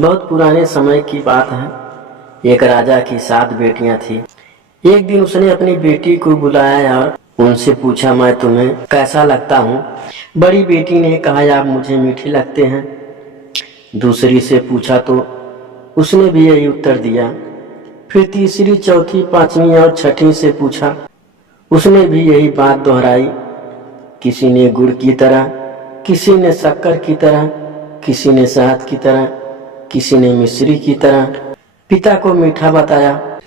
बहुत पुराने समय की बात है। एक राजा की 7 बेटियां थी। एक दिन उसने अपनी बेटी को बुलाया और उनसे पूछा, मैं तुम्हें कैसा लगता हूँ? बड़ी बेटी ने कहा, आप मुझे मीठे लगते हैं। दूसरी से पूछा तो उसने भी यही उत्तर दिया। फिर तीसरी, चौथी, पांचवी और छठी से पूछा, उसने भी यही बात दोहराई। किसी ने गुड़ की तरह, किसी ने शक्कर की तरह, किसी ने शहद की तरह, किसी ने मिश्री की तरह पिता को मीठा बताया।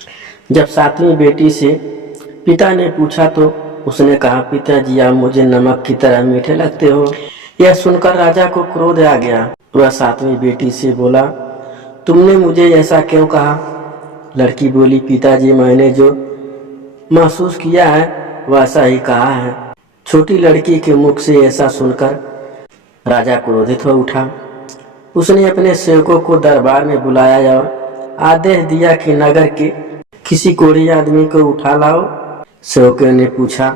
जब 7वीं बेटी से पिता ने पूछा तो उसने कहा, पिताजी आप मुझे नमक की तरह मीठे लगते हो। यह सुनकर राजा को क्रोध आ गया। वह 7वीं बेटी से बोला, तुमने मुझे ऐसा क्यों कहा? लड़की बोली, पिताजी मैंने जो महसूस किया है वैसा ही कहा है। छोटी लड़की के मुख से ऐसा सुनकर राजा क्रोधित हो उठा। उसने अपने सेवकों को दरबार में बुलाया और आदेश दिया कि नगर के किसी कोढ़ी आदमी को उठा लाओ। सेवकों ने पूछा,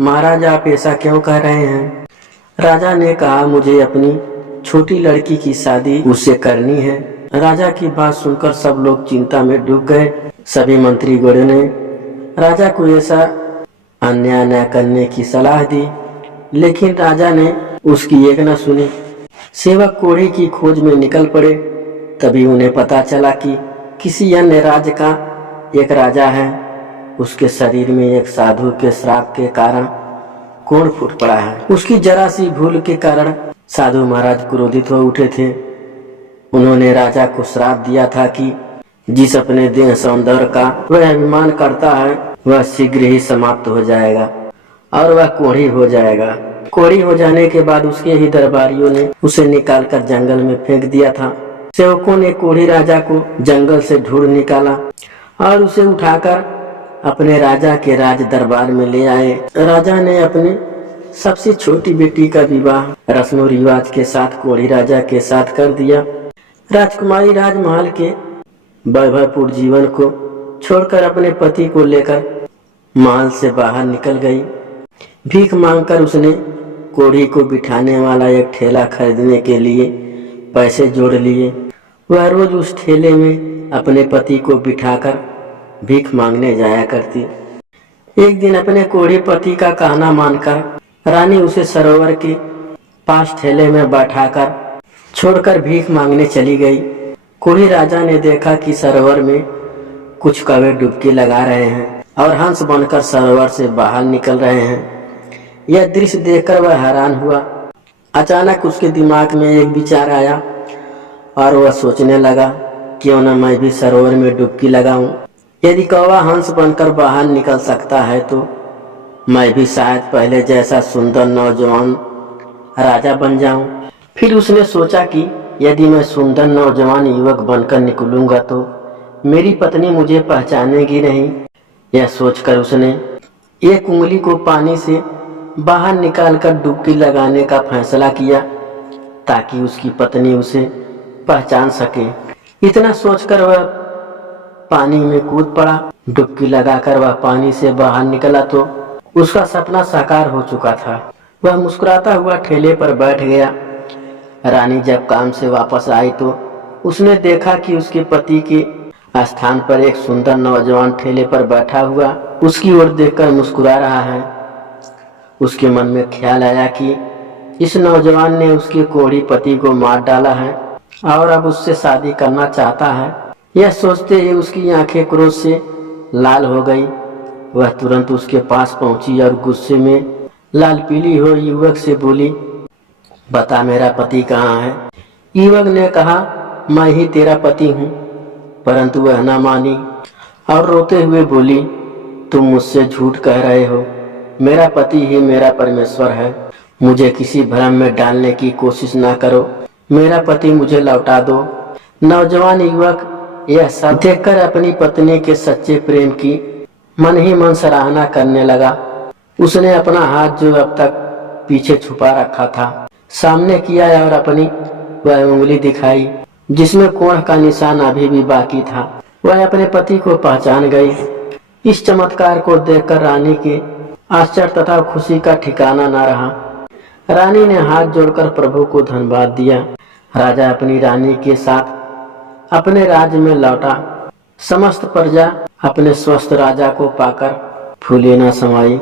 महाराज आप ऐसा क्यों कह रहे हैं? राजा ने कहा, मुझे अपनी छोटी लड़की की शादी उससे करनी है। राजा की बात सुनकर सब लोग चिंता में डूब गए। सभी मंत्रीगणों ने राजा को ऐसा अन्याय न करने की सलाह दी, लेकिन राजा ने उसकी एक न सुनी। सेवक कोढ़ी की खोज में निकल पड़े। तभी उन्हें पता चला कि किसी अन्य राज्य का एक राजा है। उसके शरीर में एक साधु के श्राप के कारण कोढ़ फूट पड़ा है। उसकी जरा सी भूल के कारण साधु महाराज क्रोधित हो उठे थे। उन्होंने राजा को श्राप दिया था कि जिस अपने देह सौंदर्य का वह अभिमान करता है वह शीघ्र ही समाप्त हो जाएगा और वह कोढ़ी हो जाएगा। कोढ़ी हो जाने के बाद उसके ही दरबारियों ने उसे निकालकर जंगल में फेंक दिया था। सेवकों ने कोढ़ी राजा को जंगल से ढूंढ निकाला और उसे उठाकर अपने राजा के राज दरबार में ले आए। राजा ने अपनी सबसे छोटी बेटी का विवाह रस्मों रिवाज के साथ कोढ़ी राजा के साथ कर दिया। राजकुमारी राजमहल के वैभवपूर्ण जीवन को छोड़कर अपने पति को लेकर महल से बाहर निकल गई। भीख मांगकर उसने कोढ़ी को बिठाने वाला एक ठेला खरीदने के लिए पैसे जोड़ लिए। वह रोज उस ठेले में अपने पति को बिठाकर भीख मांगने जाया करती। एक दिन अपने कोढ़ी पति का कहना मानकर रानी उसे सरोवर के पास ठेले में बैठाकर छोड़कर भीख मांगने चली गई। कोढ़ी राजा ने देखा कि सरोवर में कुछ कौवे डुबकी लगा रहे हैं और हंस बनकर सरोवर से बाहर निकल रहे हैं। यह दृश्य देखकर वह हैरान हुआ। अचानक उसके दिमाग में एक विचार आया और वह सोचने लगा, क्यों न मैं भी सरोवर में डुबकी लगाऊं। यदि कौवा हंस बनकर बाहर निकल सकता है तो मैं भी शायद पहले जैसा सुंदर नौजवान राजा बन जाऊं। फिर उसने सोचा कि यदि मैं सुंदर नौजवान युवक बनकर निकलूंगा तो मेरी पत्नी मुझे पहचानेगी नहीं। यह सोचकर उसने एक उंगली को पानी से बाहर निकालकर डुबकी लगाने का फैसला किया ताकि उसकी पत्नी उसे पहचान सके। इतना सोचकर वह पानी में कूद पड़ा। डुबकी लगाकर वह पानी से बाहर निकला तो उसका सपना साकार हो चुका था। वह मुस्कुराता हुआ ठेले पर बैठ गया। रानी जब काम से वापस आई तो उसने देखा कि उसके पति के स्थान पर एक सुंदर नौजवान ठेले पर बैठा हुआ उसकी ओर देखकर मुस्कुरा रहा है। उसके मन में ख्याल आया कि इस नौजवान ने उसके कोढ़ी पति को मार डाला है और अब उससे शादी करना चाहता है। यह सोचते ही उसकी आंखें क्रोध से लाल हो गई। वह तुरंत उसके पास पहुंची और गुस्से में लाल पीली हो युवक से बोली, बता मेरा पति कहाँ है? युवक ने कहा, मैं ही तेरा पति हूँ। परंतु वह न मानी और रोते हुए बोली, तुम मुझसे झूठ कह रहे हो। मेरा पति ही मेरा परमेश्वर है। मुझे किसी भ्रम में डालने की कोशिश ना करो। मेरा पति मुझे लौटा दो। नौजवान युवक यह सब देखकर अपनी पत्नी के सच्चे प्रेम की मन ही मन सराहना करने लगा। उसने अपना हाथ जो अब तक पीछे छुपा रखा था सामने किया और अपनी वह उंगली दिखाई जिसमें कोढ़ का निशान अभी भी बाकी था। वह अपने पति को पहचान गई। इस चमत्कार को देखकर रानी के आश्चर्य तथा खुशी का ठिकाना न रहा। रानी ने हाथ जोड़कर प्रभु को धन्यवाद दिया। राजा अपनी रानी के साथ अपने राज्य में लौटा। समस्त प्रजा अपने स्वस्थ राजा को पाकर फूले न समाई।